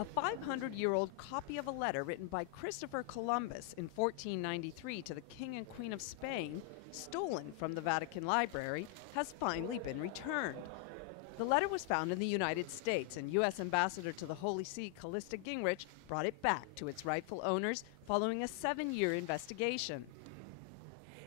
A 500-year-old copy of a letter written by Christopher Columbus in 1493 to the King and Queen of Spain, stolen from the Vatican Library, has finally been returned. The letter was found in the United States, and U.S. Ambassador to the Holy See, Callista Gingrich, brought it back to its rightful owners following a 7-year investigation.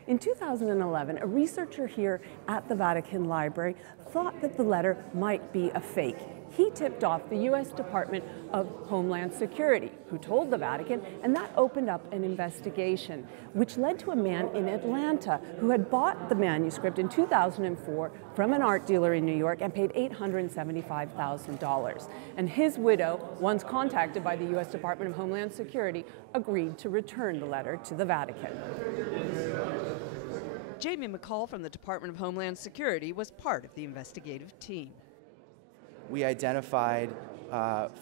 In 2011, a researcher here at the Vatican Library thought that the letter might be a fake. He tipped off the U.S. Department of Homeland Security, who told the Vatican, and that opened up an investigation, which led to a man in Atlanta who had bought the manuscript in 2004 from an art dealer in New York and paid $875,000. And his widow, once contacted by the U.S. Department of Homeland Security, agreed to return the letter to the Vatican. Jamie McCall from the Department of Homeland Security was part of the investigative team. We identified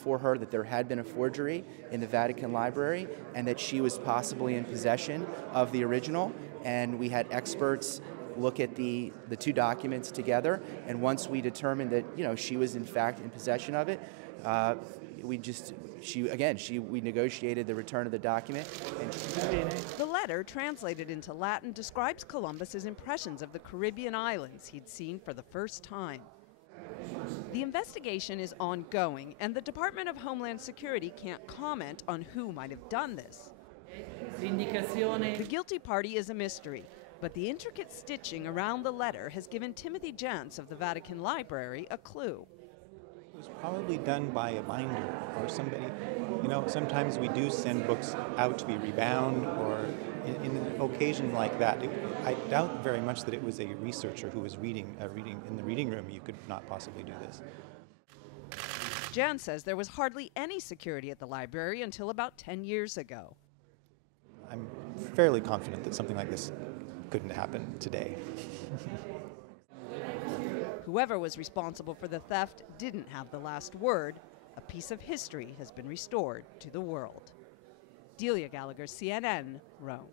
for her that there had been a forgery in the Vatican Library and that she was possibly in possession of the original, and we had experts look at the two documents together, and once we determined that she was in fact in possession of it, we negotiated the return of the document. The letter, translated into Latin, describes Columbus's impressions of the Caribbean islands he'd seen for the first time. The investigation is ongoing, and the Department of Homeland Security can't comment on who might have done this. The guilty party is a mystery, but the intricate stitching around the letter has given Timothy Jantz of the Vatican Library a clue. It was probably done by a binder or somebody. Sometimes we do send books out to be rebound, or in an occasion like that, I doubt very much that it was a researcher who was reading in the reading room. You could not possibly do this. Jan says there was hardly any security at the library until about 10 years ago. I'm fairly confident that something like this couldn't happen today. Whoever was responsible for the theft didn't have the last word. A piece of history has been restored to the world. Delia Gallagher, CNN, Rome.